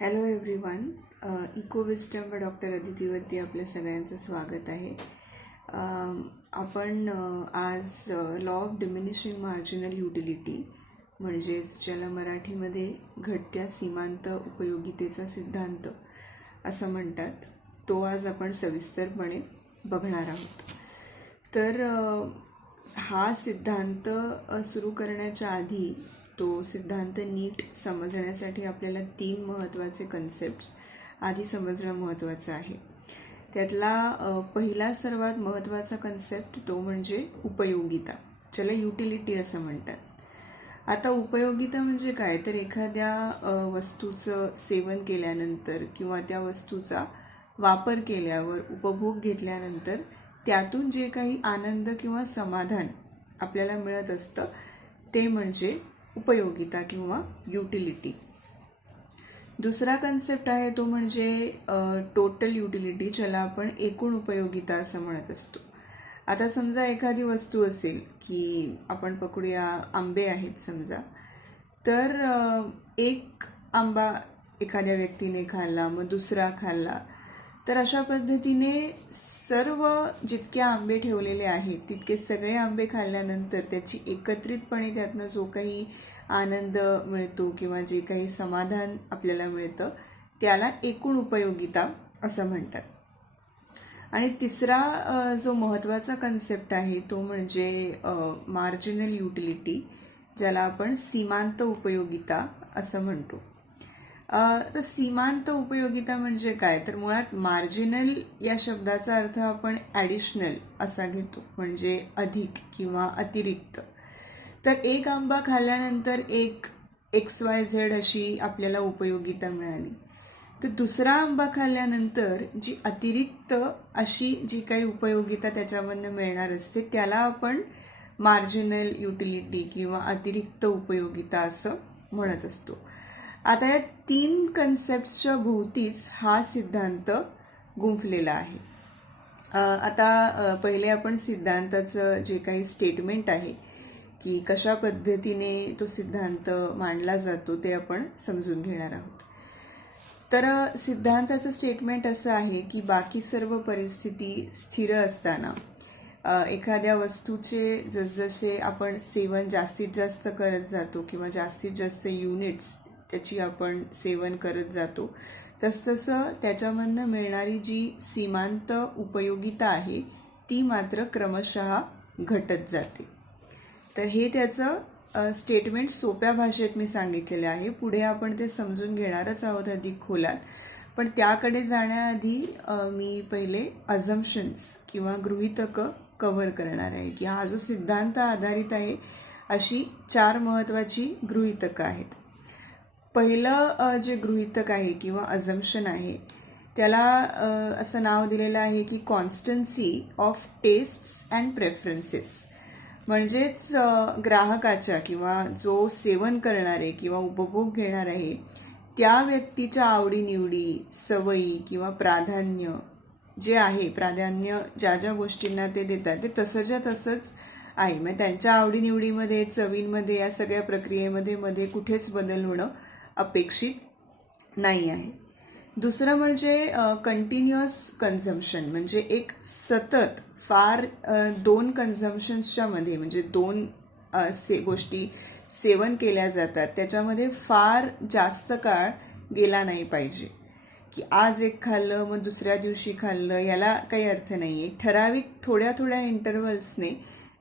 Hello everyone eco विस्टम व doctor अदितीवरती आपल्या सगळ्यांचं स्वागत आहे. Um, आपण uh, आज law of diminishing marginal utility म्हणजेच ज्याला मराठीमध्ये घटत्या सीमांत उपयोगितेचा सिद्धांत असं म्हणतात तो आज आपण सविस्तरपणे बघणार आहोत. तर uh, हा सिद्धांत uh, सुरू करण्याच्या आधी तो सिद्धांत नीट समजण्यासाठी आपल्याला तीन महत्त्वाचे कन्सेप्ट्स आधी समजणं महत्त्वाचं आहे. त्यातला पहिला सर्वात महत्त्वाचा कन्सेप्ट तो म्हणजे उपयोगिता ज्याला युटिलिटी असं म्हणतात. आता उपयोगिता म्हणजे काय? तर एखाद्या वस्तूचं सेवन केल्यानंतर किंवा त्या वस्तूचा वापर केल्यावर उपभोग घेतल्यानंतर त्यातून जे काही आनंद किंवा समाधान आपल्याला मिळत असतं ते म्हणजे उपयोगिता किंवा युटिलिटी. दुसरा कन्सेप्ट आहे तो म्हणजे टोटल युटिलिटी ज्याला आपण एकूण उपयोगिता असं म्हणत असतो. आता समजा एखादी वस्तू असेल की आपण पकडूया आंबे आहेत समजा तर एक आंबा एखाद्या व्यक्तीने खाल्ला मग दुसरा खाल्ला तर अशा पद्धतीने सर्व जितके आंबे ठेवलेले आहेत तितके सगळे आंबे खाल्ल्यानंतर त्याची एकत्रितपणे त्यातनं जो काही आनंद मिळतो किंवा जे काही समाधान आपल्याला मिळतं त्याला एकूण उपयोगिता असं म्हणतात. आणि तिसरा जो महत्त्वाचा कन्सेप्ट आहे तो म्हणजे मार्जिनल युटिलिटी ज्याला आपण सीमांत उपयोगिता असं म्हणतो. तर सीमांत उपयोगिता म्हणजे काय? तर मुळात मार्जिनल या शब्दाचा अर्थ आपण ॲडिशनल असा घेतो म्हणजे अधिक किंवा अतिरिक्त. तर एक आंबा खाल्ल्यानंतर एक एक्स वाय झेड अशी आपल्याला उपयोगिता मिळाली. तर दुसरा आंबा खाल्ल्यानंतर जी अतिरिक्त अशी जी काही उपयोगिता त्याच्यामधनं मिळणार असते त्याला आपण मार्जिनल युटिलिटी किंवा अतिरिक्त उपयोगिता असं म्हणत असतो. आता या तीन कन्सेप्टच्या भोवतीच हा सिद्धांत गुंफलेला आहे. आता पहिले आपण सिद्धांताचं जे काही स्टेटमेंट आहे की कशा पद्धतीने तो सिद्धांत मांडला जातो ते आपण समजून घेणार आहोत. तर सिद्धांताचं स्टेटमेंट असं आहे की बाकी सर्व परिस्थिती स्थिर असताना एखाद्या वस्तूचे जसजसे आपण सेवन जास्तीत जास्त करत जातो किंवा जास्तीत जास्त युनिट्स त्याची आपण सेवन करत जातो. तसतसं त्याच्यामधनं मिळणारी जी सीमांत उपयोगिता आहे ती मात्र क्रमशः घटत जाते. तर हे त्याचं स्टेटमेंट सोप्या भाषेत मी सांगितलेलं आहे. पुढे आपण ते समजून घेणारच आहोत अधिक खोलात. पण त्याकडे जाण्याआधी मी पहिले अझम्पशन्स किंवा गृहितकं कव्हर करणार आहे. की हा जो सिद्धांत आधारित आहे अशी चार महत्त्वाची गृहितकं आहेत. पहिलं जे गृहितक आहे किंवा अझम्पशन आहे त्याला असं नाव दिलेलं आहे की constancy of tests and preferences म्हणजेच ग्राहकाच्या किंवा जो सेवन करणारे किंवा उपभोग घेणार आहे त्या व्यक्तीच्या आवडीनिवडी सवयी किंवा प्राधान्य जे आहे प्राधान्य ज्या ज्या गोष्टींना ते देतात ते तसंच्या तसंच आहे. मग त्यांच्या आवडीनिवडीमध्ये चवींमध्ये या सगळ्या प्रक्रियेमध्ये मध्ये कुठेच बदल होणं अपेक्षित नाही आहे. दुसरं म्हणजे कंटिन्युअस कन्झम्पशन म्हणजे एक सतत फार दोन कन्झम्पशन्सच्यामध्ये म्हणजे दोन से गोष्टी सेवन केल्या जातात. त्याच्यामध्ये फार जास्त काळ गेला नाही पाहिजे. की आज एक खाल्लं मग दुसऱ्या दिवशी खाल्लं याला काही अर्थ नाही आहे ठराविक थोड्या थोड्या इंटरवल्सने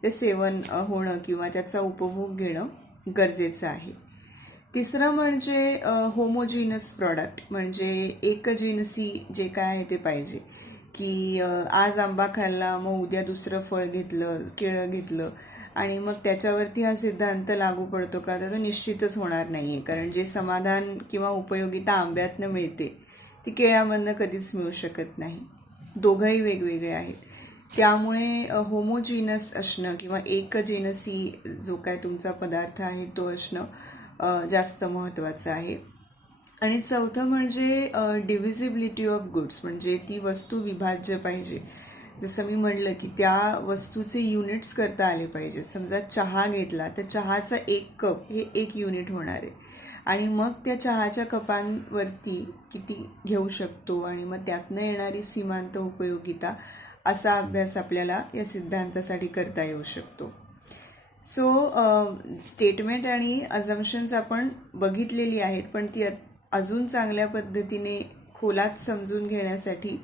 ते सेवन होणं किंवा त्याचा उपभोग घेणं गरजेचं आहे. तिसरं म्हणजे होमोजिनस प्रॉडक्ट म्हणजे एकजिनसी जे काय आहे ते पाहिजे. की आज आंबा खाल्ला मग उद्या दुसरं फळ घेतलं केळं घेतलं आणि मग त्याच्यावरती हा सिद्धांत लागू पडतो का? तर तो निश्चितच होणार नाही आहे कारण जे समाधान किंवा उपयोगिता आंब्यातनं मिळते ती केळ्यामधनं कधीच मिळू शकत नाही. दोघंही वेगवेगळे आहेत. त्यामुळे होमोजिनस असणं किंवा एकजिनसी जो काय तुमचा पदार्थ आहे तो असणं जास्त महत्त्वाचं आहे. आणि चौथं म्हणजे डिव्हिजिबिलिटी ऑफ गुड्स म्हणजे ती वस्तू विभाज्य पाहिजे. जसं मी म्हणलं की त्या वस्तूचे युनिट्स करता आले पाहिजेत. समजा चहा घेतला तर चहाचा एक कप हे एक युनिट होणार आहे. आणि मग त्या चहाच्या कपांवरती किती घेऊ शकतो आणि मग त्यातनं येणारी सीमांत उपयोगिता असा अभ्यास आपल्याला या सिद्धांतासाठी करता येऊ शकतो. सो स्टेटमेंट uh, आणि अजम्शन्स आपण बघितलेली आहेत पण ती अजून चांगल्या पद्धतीने खोलात समजून घेण्यासाठी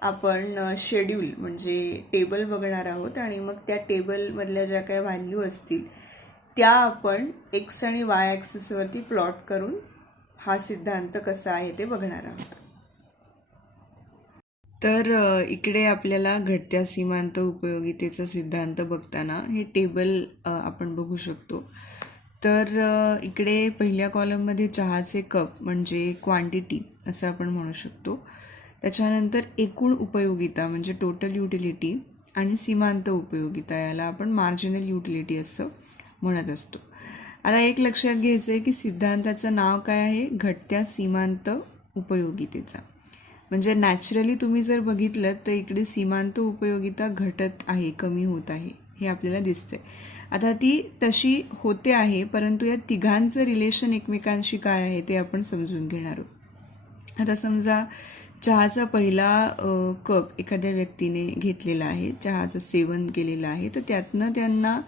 आपण शेड्यूल म्हणजे टेबल बघणार आहोत आणि मग त्या टेबलमधल्या ज्या काही व्हॅल्यू असतील त्या आपण एक्स आणि वाय ॲक्सिसवरती प्लॉट करून हा सिद्धांत कसा आहे ते बघणार आहोत. तर इकडे आपल्याला घटत्या सीमांत उपयोगितेचा सिद्धांत बघताना हे टेबल आपण बघू शकतो. तर इकडे पहिल्या कॉलममध्ये चहाचे कप म्हणजे क्वांटिटी असं आपण म्हणू शकतो. त्याच्यानंतर एकूण उपयोगिता म्हणजे टोटल युटिलिटी आणि सीमांत उपयोगिता याला आपण मार्जिनल युटिलिटी असं म्हणत असतो. आता एक लक्षात घ्यायचं आहे की सिद्धांताचं नाव काय आहे? घटत्या सीमांत उपयोगितेचा. म्हणजे नॅचरली तुम्ही जर बघितलं तर इकडे सीमांत उपयोगिता घटत आहे कमी होत आहे हे आपल्याला दिसतंय. आता ती तशी होते आहे परंतु या तिघांचं रिलेशन एकमेकांशी काय आहे ते आपण समजून घेणार आहोत. आता समजा चहाचा पहिला कप एखाद्या व्यक्तीने घेतलेला आहे चहाचं सेवन केलेलं आहे तर त्यातनं त्यांना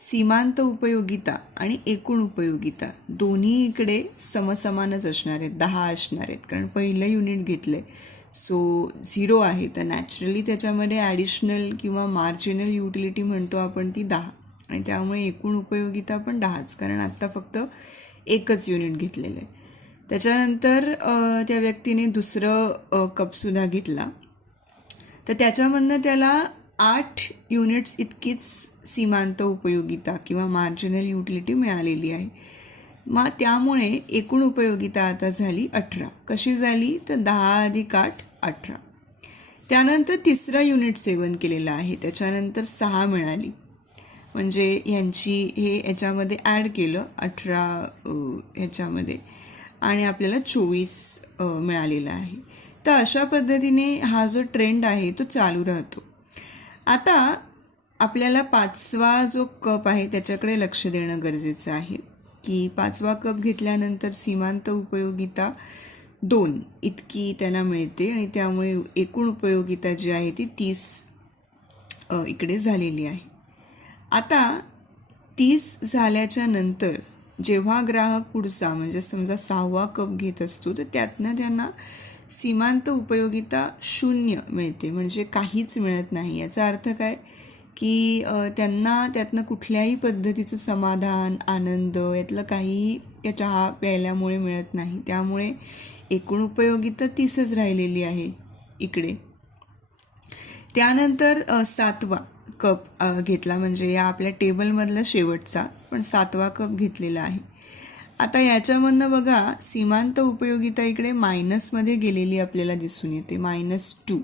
सीमांत उपयोगिता आणि एकूण उपयोगिता. दोन्ही इकडे समसमानच असणार आहेत. दहा असणार आहेत. कारण पहिलं युनिट घेतलं आहे सो झिरो आहे. तर नॅचरली त्याच्यामध्ये ॲडिशनल किंवा मार्जिनल युटिलिटी म्हणतो आपण ती दहा. आणि त्यामुळे एकूण उपयोगिता पण दहाच. कारण आत्ता फक्त एकच युनिट घेतलेलं आहे. त्याच्यानंतर त्या व्यक्तीने दुसरं कपसुद्धा घेतला. तर त्याच्यामधनं त्याला आठ युनिट्स इतकीच सीमांत उपयोगिता किंवा मार्जिनल युटिलिटी मिळालेली आहे. मग त्यामुळे एकूण उपयोगिता आता झाली अठरा. कशी झाली? तर दहा अधिक आठ अठरा. त्यानंतर तिसरा युनिट सेवन केलेलं आहे. त्याच्यानंतर सहा मिळाली. म्हणजे ह्यांची हे याच्यामध्ये ॲड केलं अठरा ह्याच्यामध्ये. आणि आपल्याला चोवीस मिळालेला आहे. तर अशा पद्धतीने हा जो ट्रेंड आहे तो चालू राहतो. आता आपल्याला पाचवा जो कप आहे त्याच्याकडे लक्ष देणं गरजेचं आहे. की पाचवा कप घेतल्यानंतर सीमांत उपयोगिता दोन. इतकी त्यांना मिळते आणि त्यामुळे एकूण उपयोगिता जी आहे ती तीस इकडे झालेली आहे. आता तीस झाल्याच्यानंतर जेव्हा ग्राहक पुढचा म्हणजे समजा सहावा कप घेत असतो तर त्यातनं त्यांना सीमांत उपयोगिता शून्य मिळते. म्हणजे काहीच मिळत नाही. याचा अर्थ काय? की त्यांना त्यातनं कुठल्याही पद्धतीचं समाधान आनंद यातलं काही या चहा प्यायल्यामुळे मिळत नाही. त्यामुळे एकूण उपयोगिता तीसच राहिलेली आहे इकडे. त्यानंतर सातवा कप घेतला. म्हणजे या आपल्या टेबलमधला शेवटचा. पण सातवा कप घेतलेला आहे. आता याच्यामधनं बघा सीमांत उपयोगिता इकडे मायनसमध्ये गेलेली आपल्याला दिसून येते. मायनस टू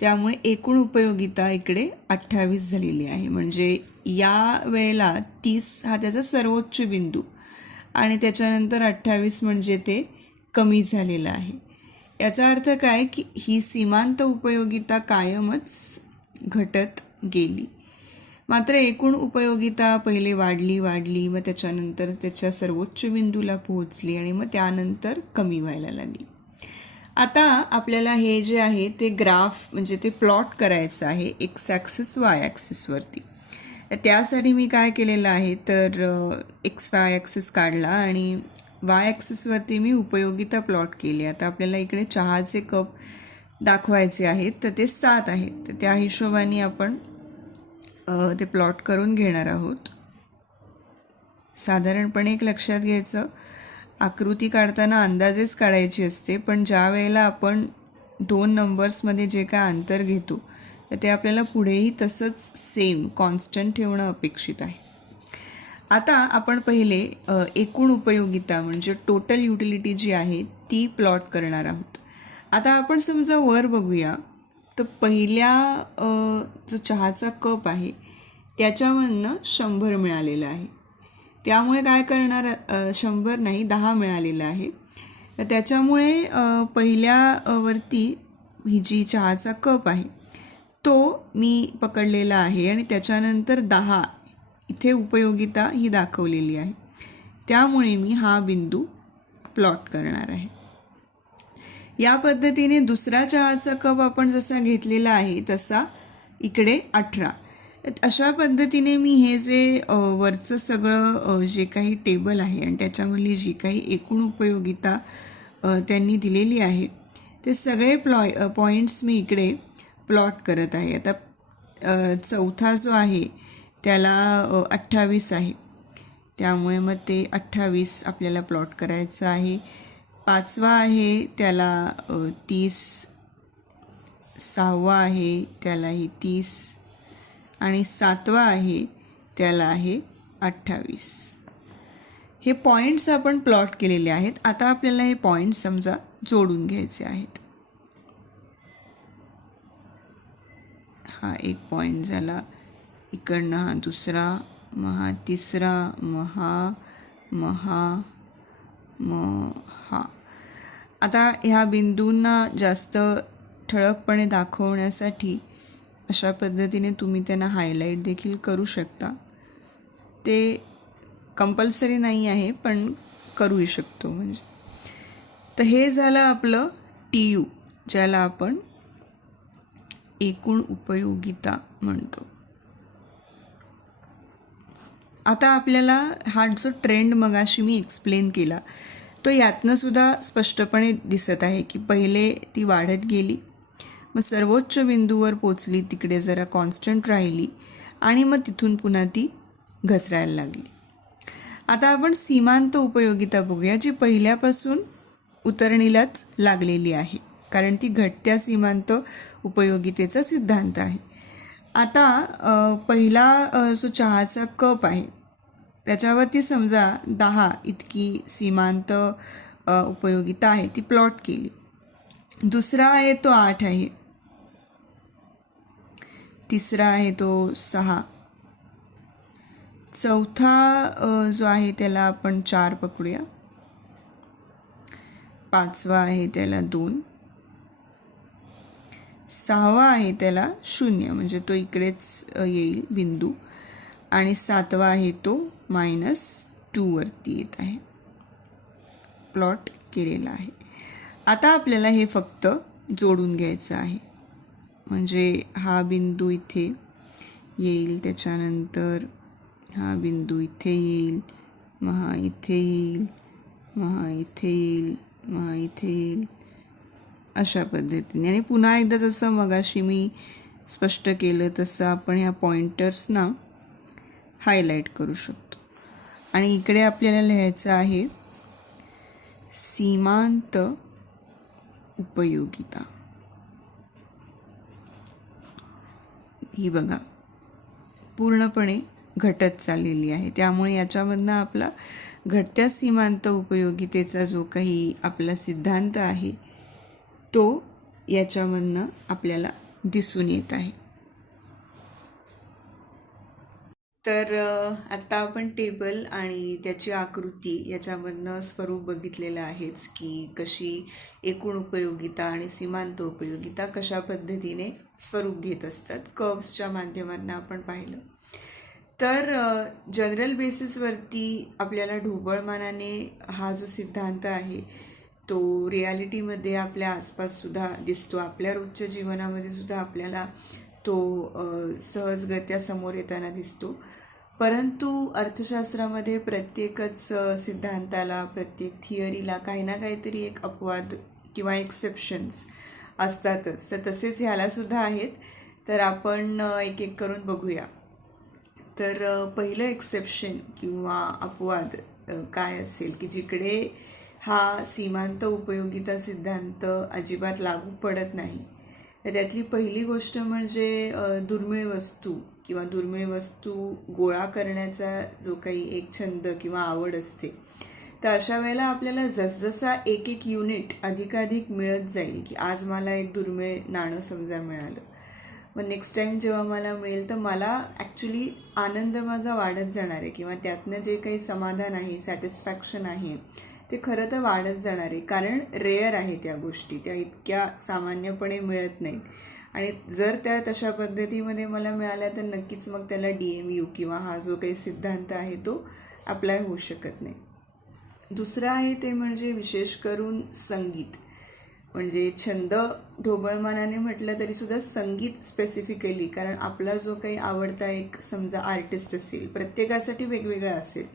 त्यामुळे एकूण उपयोगिता इकडे अठ्ठावीस झालेली आहे. म्हणजे या वेळेला तीस हा त्याचा सर्वोच्च बिंदू. आणि त्याच्यानंतर अठ्ठावीस म्हणजे ते कमी झालेलं आहे. याचा अर्थ काय? की ही सीमांत उपयोगिता कायमच घटत गेली. मात्र एकूण उपयोगिता पहिले वाढली वाढली मग त्याच्यानंतर त्याच्या सर्वोच्च बिंदूला पोहोचली आणि मग त्यानंतर कमी व्हायला लागली. आता आपल्याला हे जे आहे ते ग्राफ म्हणजे ते प्लॉट करायचं आहे एक्स ॲक्सिस वाय ॲक्सिसवरती त्यासाठी मी काय केलेलं आहे तर एक्स वाय ॲक्सिस काढला आणि वाय ॲक्सिसवरती मी उपयोगिता प्लॉट केली. आता आपल्याला इकडे चहाचे कप दाखवायचे आहेत तर ते सात आहेत. तर त्या हिशोबाने आपण ते प्लॉट करून घेणार आहोत. साधारणपणे एक लक्षात घ्यायचं आकृती काढताना अंदाजेच काढायची असते पण ज्या वेळेला आपण दोन नंबर्समध्ये जे काय अंतर घेतो तर ते आपल्याला पुढेही तसंच सेम कॉन्स्टंट ठेवणं अपेक्षित आहे. आता आपण पहिले एकूण उपयोगिता म्हणजे टोटल युटिलिटी जी आहे ती प्लॉट करणार आहोत. आता आपण समजा वर बघूया. तर पहिल्या जो चहाचा कप आहे त्याच्यामधनं शंभर मिळालेलं आहे. त्यामुळे काय करणार शंभर नाही दहा मिळालेलं आहे. तर त्याच्यामुळे पहिल्यावरती पहिल्या वरती ही जी चहाचा कप आहे तो मी पकडलेला आहे आणि त्याच्यानंतर दहा इथे उपयोगिता ही दाखवलेली आहे. त्यामुळे मी हा बिंदू प्लॉट करणार आहे. या पद्धतीने दुसरा चहाचा कप आपण जसा घेतलेला आहे तसा इकडे अठरा. अशा पद्धतीने मी हे जे वरचं सगळं जे काही टेबल आहे आणि त्याच्यामधली जी काही एकूण उपयोगिता त्यांनी दिलेली आहे ते सगळे प्लॉय पॉईंट्स मी इकडे प्लॉट करत आहे. आता चौथा जो आहे त्याला अठ्ठावीस आहे. त्यामुळे मग ते अठ्ठावीस आपल्याला प्लॉट करायचं आहे. पाचवा आहे त्याला तीस. सहावा आहे त्यालाही तीस. आणि सातवा आहे त्याला आहे अठ्ठावीस. हे पॉईंट्स आपण प्लॉट केलेले आहेत. आता आपल्याला हे पॉईंट समजा जोडून घ्यायचे आहेत. हा एक पॉईंट झाला. इकडनं हा दुसरा महा तिसरा महा महा म हा आता ह्या बिंदूंना जास्त ठळकपणे दाखवण्यासाठी अशा पद्धतीने तुम्ही त्यांना हायलाईट देखील करू शकता. ते कंपल्सरी नाही आहे पण करूही शकतो म्हणजे. तर हे झालं आपलं टी यू ज्याला आपण एकूण उपयोगिता म्हणतो. आता आपल्याला हा जो ट्रेंड मगाशी मी एक्सप्लेन केला तो यातनंसुद्धा स्पष्टपणे दिसत आहे की पहिले ती वाढत गेली. मग सर्वोच्च बिंदूवर पोचली तिकडे जरा कॉन्स्टंट राहिली आणि मग तिथून पुन्हा ती घसरायला लागली. आता आपण सीमांत उपयोगिता बघूया जी पहिल्यापासून उतरणीलाच लागलेली आहे कारण ती घटत्या सीमांत उपयोगितेचा सिद्धांत आहे. आता पहिला जो चहाचा कप आहे त्याच्यावरती समजा दहा इतकी सीमांत उपयोगिता आहे ती प्लॉट केली. दुसरा आहे तो आठ आहे. तिसरा आहे तो सहा. चौथा जो आहे त्याला आपण चार पकडूया. पाचवा आहे त्याला दोन. सहावा आहे त्याला शून्य म्हणजे तो इकडेच येईल बिंदू. आणि सातवा आहे तो मायनस टूवरती येत आहे. प्लॉट केलेला आहे. आता आपल्याला हे फक्त जोडून घ्यायचं आहे. म्हणजे हा बिंदू इथे येईल त्याच्यानंतर हा बिंदू इथे येईल महा इथे येईल महा इथे येईल महा इथे येईल. अशा पद्धतीने. आणि पुन्हा एकदा जसं मगाशी मी स्पष्ट केलं तसं आपण ह्या पॉइंटर्सना हायलाईट करू शकतो. आणि इकडे आपल्याला लिहायचं आहे सीमांत उपयोगिता. ही बघा पूर्णपणे घटत चाललेली आहे. त्यामुळे याच्यामधनं आपला घटत्या सीमांत उपयोगितेचा जो काही आपला सिद्धांत आहे तो याच्यामधनं आपल्याला दिसून येत आहे. तर आत्ता आपण टेबल आणि त्याची आकृती याच्यामधनं स्वरूप बघितलेलं आहेच की कशी एकूण उपयोगिता आणि सीमांत उपयोगिता कशा पद्धतीने स्वरूप घेत असतात. कर्व्सच्या माध्यमातून आपण पाहिलं. तर जनरल बेसिसवरती आपल्याला ढोबळमानाने हा जो सिद्धांत आहे तो रियालिटीमध्ये आपल्या आसपाससुद्धा दिसतो. आपल्या रोजच्या जीवनामध्ये सुद्धा आपल्याला तो सहजगत्या समोर येताना दिसतो. परंतु अर्थशास्त्रामध्ये प्रत्येकच सिद्धांताला प्रत्येक थिअरीला काही ना काहीतरी एक अपवाद किंवा एक्सेप्शन्स असतातच. तर तसेच ह्यालासुद्धा आहेत. तर आपण एक एक करून बघूया. तर पहिलं एक्सेप्शन किंवा अपवाद काय असेल की जिकडे हा सीमांत उपयोगिता सिद्धांत अजिबात लागू पडत नाही. तर त्यातली पहिली गोष्ट म्हणजे दुर्मिळ वस्तू किंवा दुर्मिळ वस्तू गोळा करण्याचा जो काही एक छंद किंवा आवड असते तर अशा वेळेला आपल्याला जसजसा एक एक युनिट अधिकाधिक मिळत जाईल की आज मला एक दुर्मिळ नाणं समजा मिळालं. मग नेक्स्ट टाईम जेव्हा मला मिळेल तर मला ॲक्च्युली आनंद माझा वाढत जाणार आहे किंवा त्यातनं जे काही समाधान आहे सॅटिस्फॅक्शन आहे ते खरं तर वाढत जाणार आहे. कारण रेअर आहे त्या गोष्टी. त्या इतक्या सामान्यपणे मिळत नाहीत. आणि जर त्या तशा पद्धतीमध्ये मला मिळाल्या तर नक्कीच मग त्याला डी एम यू किंवा हा जो काही सिद्धांत आहे तो अप्लाय होऊ शकत नाही. दुसरं आहे ते म्हणजे विशेष करून संगीत. म्हणजे छंद ढोबळमानाने म्हटलं तरीसुद्धा संगीत स्पेसिफिकली कारण आपला जो काही आवडता एक समजा आर्टिस्ट असेल प्रत्येकासाठी वेगवेगळा असेल.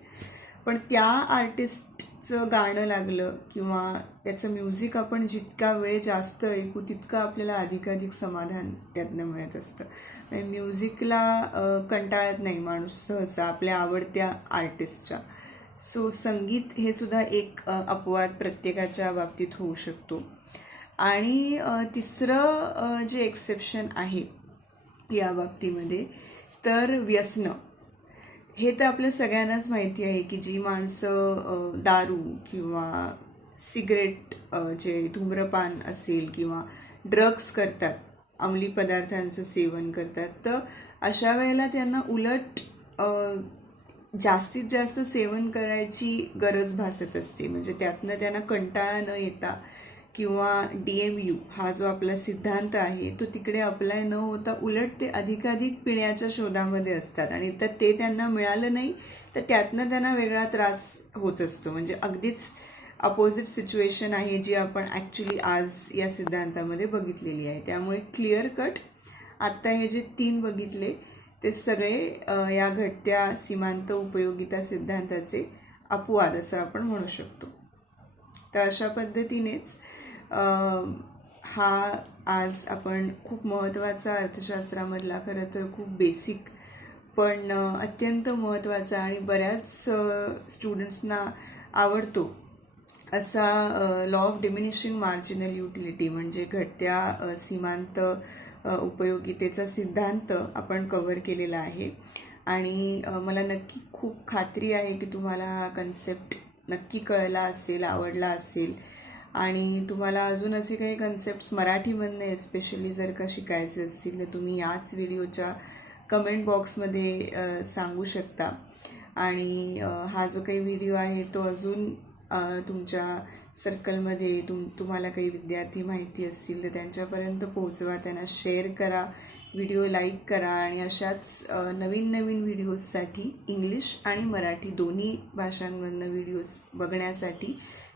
पण त्या आर्टिस्टचं गाणं लागलं किंवा त्याचं म्युझिक आपण जितका वेळ जास्त ऐकू तितकं आपल्याला अधिकाधिक समाधान त्यातनं मिळत असतं. म्हणजे म्युझिकला कंटाळत नाही माणूस सहसा आपल्या आवडत्या आर्टिस्टच्या सो संगीत हे सुद्धा एक अपवाद प्रत्येकाच्या बाबतीत होऊ शकतो. आणि तिसरं जे एक्सेप्शन आहे या बाबतीमध्ये तर व्यसनं. हे तर आपल्या सगळ्यांनाच माहिती आहे की जी माणसं दारू किंवा सिगरेट जे धूम्रपान असेल किंवा ड्रग्स करतात अंमली पदार्थांचं सेवन करतात तर अशा वेळेला त्यांना उलट जास्तीत जास्त सेवन करायची गरज भासत असते. म्हणजे त्यातनं त्यांना कंटाळा न येता किंवा डी एम यू हा जो आपला सिद्धांत आहे तो तिकडे अप्लाय न होता उलट ते अधिकाधिक पिण्याच्या शोधामध्ये असतात. आणि तर ते त्यांना मिळालं नाही तर त्यातनं त्यांना वेगळा त्रास होत असतो. म्हणजे अगदीच अपोजिट सिच्युएशन आहे जी आपण ॲक्च्युली आज या सिद्धांतामध्ये बघितलेली आहे. त्यामुळे क्लिअर कट आत्ता हे जे तीन बघितले ते सगळे या घटत्या सीमांत उपयोगिता सिद्धांताचे अपवाद असं आपण म्हणू शकतो. तर अशा पद्धतीनेच हा आज आपण खूप महत्त्वाचा अर्थशास्त्रामधला खरं तर खूप बेसिक पण अत्यंत महत्त्वाचा आणि बऱ्याच स्टुडंट्सना आवडतो असा law of diminishing marginal utility म्हणजे घटत्या सीमांत उपयोगितेचा सिद्धांत आपण कव्हर केलेला आहे. आणि मला नक्की खूप खात्री आहे की तुम्हाला हा कन्सेप्ट नक्की कळला असेल आवडला असेल. आणि तुम्हाला अजून असे काही कन्सेप्ट्स मराठीमधनं एस्पेशली जर का शिकायचे असतील तर तुम्ही याच व्हिडिओच्या कमेंट बॉक्समध्ये सांगू शकता. आणि हा जो काही व्हिडिओ आहे तो अजून तुमच्या सर्कलमध्ये तुम तुम्हाला काही विद्यार्थी माहिती असतील तर त्यांच्यापर्यंत पोहोचवा. त्यांना शेअर करा व्हिडिओ लाईक करा आणि अशाच नवीन नवीन व्हिडिओजसाठी इंग्लिश आणि मराठी दोन्ही भाषांमधनं व्हिडिओज बघण्यासाठी